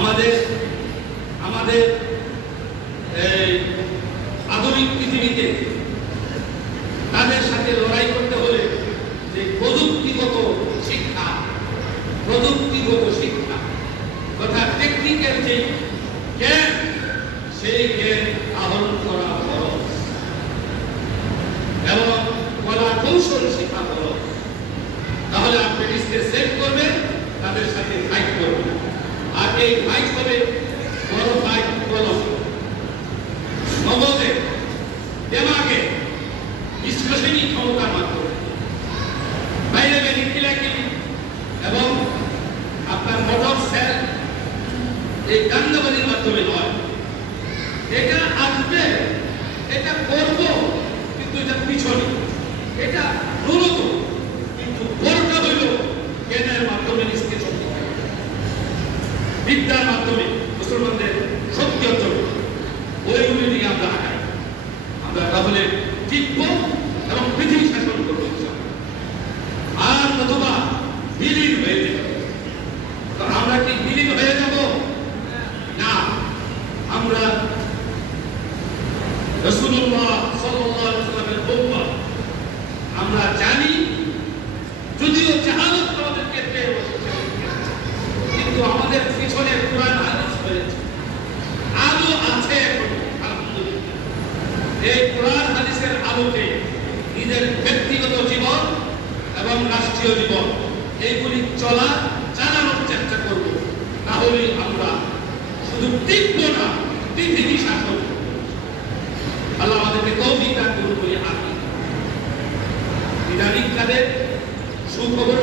আমাদের আমাদের এই আধুনিক পৃথিবীতে তাদের সাথে লড়াই করতে হলে যে প্রযুক্তিগত শিক্ষা তথা টেকনিক্যাল যে জ্ঞান, সেই জ্ঞান আহরণ করা খরচ এবং কলা কৌশল শেখা খরচ। তাহলে আপনি নিজকে সেভ করবেন, তাদের সাথে ফাইট করবেন। আর এই ফাইট হবে বড় ফাইট কলম, মগজে, দেমাগে, বিশ্লেষণী ক্ষমতার মাধ্যমে, বাইরে বেরিয়ে কিলাকিলি এবং আপনার মোটর সেল এই দান্দাবাজির মাধ্যমে নয়। এটা আসবে, এটা করবো, কিন্তু এটা পিছনে, এটা মূলত, কিন্তু বড়টা হইল জ্ঞানের মাধ্যমে নিজকে সত্য হয়, বিদ্যার মাধ্যমে মুসলমানদের সত্যি অর্জন, ওইগুলি দিকে আমরা আগাই। আমরা তাহলে টিকবো এবং পৃথিবী শাসন করবো আর নতুবা বিলীন হয়ে যাবে। তো আমরা কি বিলীন হয়ে যাব? না, আমরা রাসূলুল্লাহ সাল্লাল্লাহু আলাইহি ওয়াসাল্লামের উম্মত। আমরা জানি, যদিও জাহালত আমাদেরকে পেয়ে বসেছে, কিন্তু আমাদের পিছনে কোরআন হাদিস হয়েছে, আলো আছে এখন আলহামদুলিল্লাহ। এই কোরআন হাদিসের আলোকে নিজের ব্যক্তিগত জীবন এবং রাষ্ট্রীয় জীবন এইগুলি চালানোর চেষ্টা করব। তাহলে আমরা শুধু টিকব না, পৃথিবী শাসন। আল্লাহ আমাদেরকে তৌফিক দান করুন বলে আমি ইদানিং কালে সুখবর